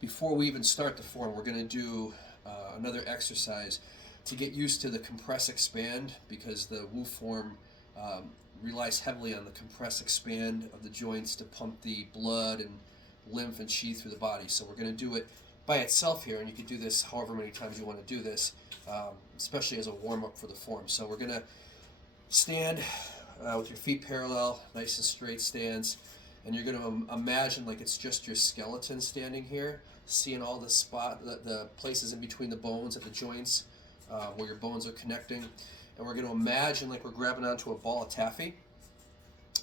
before we even start the form, we're going to do another exercise to get used to the compress expand, because the Wu form relies heavily on the compress expand of the joints to pump the blood and lymph and chi through the body. So we're going to do it by itself here, and you can do this however many times you want to do this, especially as a warm-up for the form. So we're going to stand with your feet parallel, nice and straight stance, and you're going to imagine like it's just your skeleton standing here, seeing all the places in between the bones at the joints where your bones are connecting. And we're going to imagine like we're grabbing onto a ball of taffy,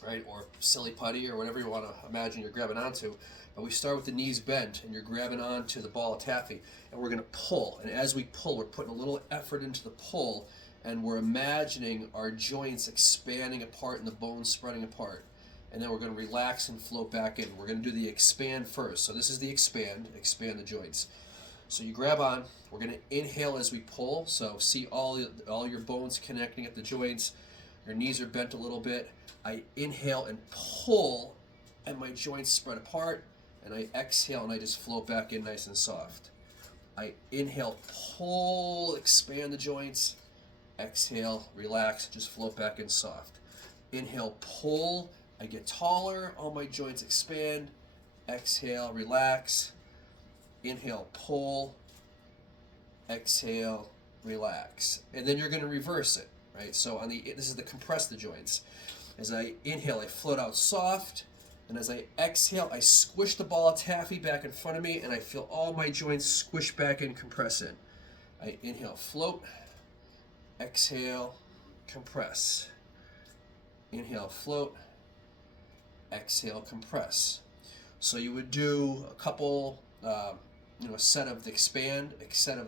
right, or silly putty, or whatever you want to imagine you're grabbing onto. But we start with the knees bent, and you're grabbing onto the ball of taffy, and we're going to pull. And as we pull, we're putting a little effort into the pull, and we're imagining our joints expanding apart and the bones spreading apart. And then we're going to relax and float back in. We're going to do the expand first. So this is the expand the joints. So you grab on. We're going to inhale as we pull. So see all your bones connecting at the joints. Your knees are bent a little bit. I inhale and pull, and my joints spread apart. And I exhale, and I just float back in nice and soft. I inhale, pull, expand the joints. Exhale, relax, just float back in soft. Inhale, pull, I get taller, all my joints expand. Exhale, relax. Inhale, pull. Exhale, relax. And then you're going to reverse it, right? So this is the compress the joints. As I inhale, I float out soft. And as I exhale, I squish the ball of taffy back in front of me, and I feel all my joints squish back in, compress in. I inhale, float. Exhale, compress. Inhale, float. Exhale, compress. So you would do a couple, a set of the expand, a set of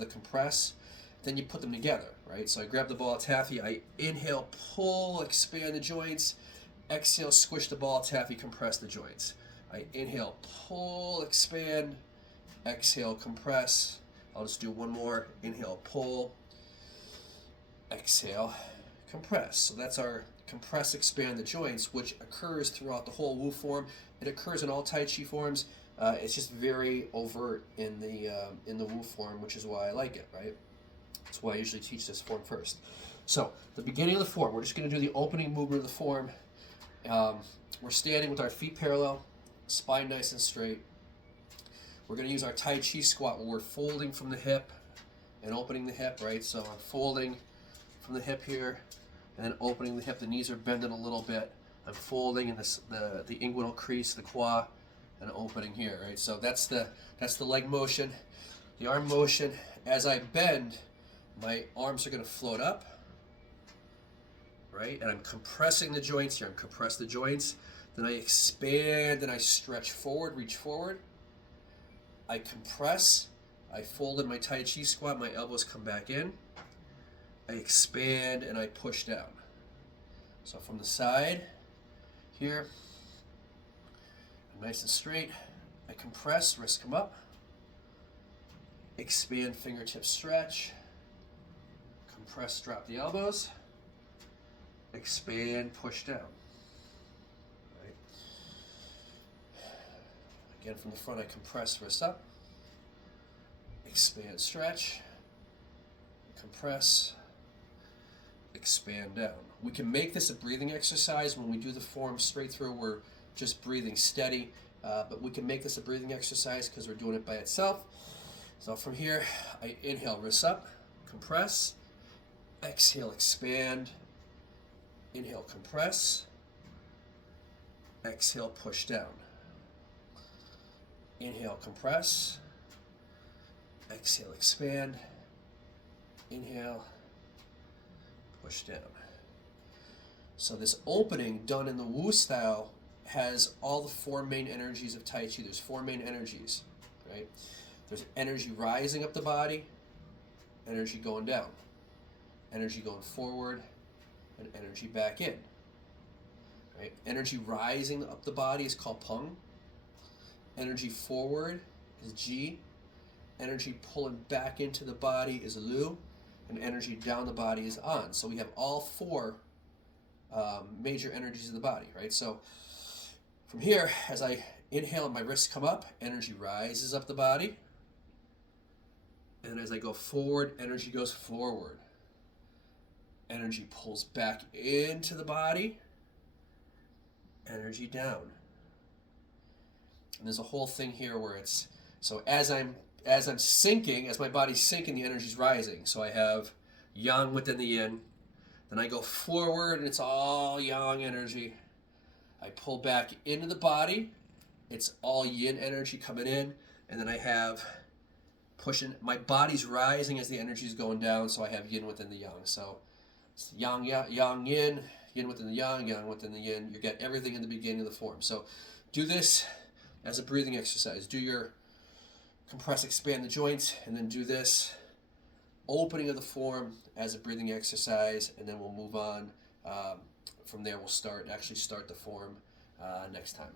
the compress. Then you put them together, right? So I grab the ball of taffy. I inhale, pull, expand the joints. Exhale, squish the ball of taffy, compress the joints. I inhale, pull, expand. Exhale, compress. I'll just do one more. Inhale, pull. Exhale, compress. So that's our compress, expand the joints, which occurs throughout the whole Wu form. It occurs in all Tai Chi forms. It's just very overt in the Wu form, which is why I like it, right? That's why I usually teach this form first. So the beginning of the form, we're just going to do the opening movement of the form. We're standing with our feet parallel, spine nice and straight. We're going to use our Tai Chi squat where we're folding from the hip and opening the hip, right? So I'm folding from the hip here and then opening the hip. The knees are bending a little bit. I'm folding in the inguinal crease, the qua, and opening here, right? So that's the leg motion. The arm motion, as I bend, my arms are going to float up. Right? And I'm compressing the joints here. I'm compress the joints. Then I expand and I stretch forward, reach forward. I compress. I fold in my Tai Chi squat. My elbows come back in. I expand and I push down. So from the side here, I'm nice and straight. I compress, wrists come up. Expand, fingertips stretch. Compress, drop the elbows. Expand, push down. Right. Again, from the front, I compress, wrist up. Expand, stretch. Compress. Expand down. We can make this a breathing exercise. When we do the form straight through, we're just breathing steady. But we can make this a breathing exercise because we're doing it by itself. So from here, I inhale, wrists up, compress. Exhale, expand. Inhale, compress. Exhale, push down. Inhale, compress. Exhale, expand. Inhale, push down. So this opening done in the Wu style has all the four main energies of Tai Chi. There's four main energies, right? There's energy rising up the body, energy going down, energy going forward, and energy back in. Right? Energy rising up the body is called Peng. Energy forward is Ji. Energy pulling back into the body is Lu. And energy down the body is An. So we have all four major energies of the body, right? So from here, as I Inhale, my wrists come up, energy rises up the body. And as I go forward, energy goes forward. Energy pulls back into the body. Energy down. And there's a whole thing here where it's, so as I'm sinking, as my body's sinking, the energy's rising. So I have yang within the yin. Then I go forward and it's all yang energy. I pull back into the body. It's all yin energy coming in. And then I have pushing, my body's rising as the energy is going down, so I have yin within the yang. So it's yang, yin, yin within the yang within the yin. You get everything in the beginning of the form. So do this as a breathing exercise. Do your compress, expand the joints, and then do this opening of the form as a breathing exercise, and then we'll move on. From there, we'll start the form next time.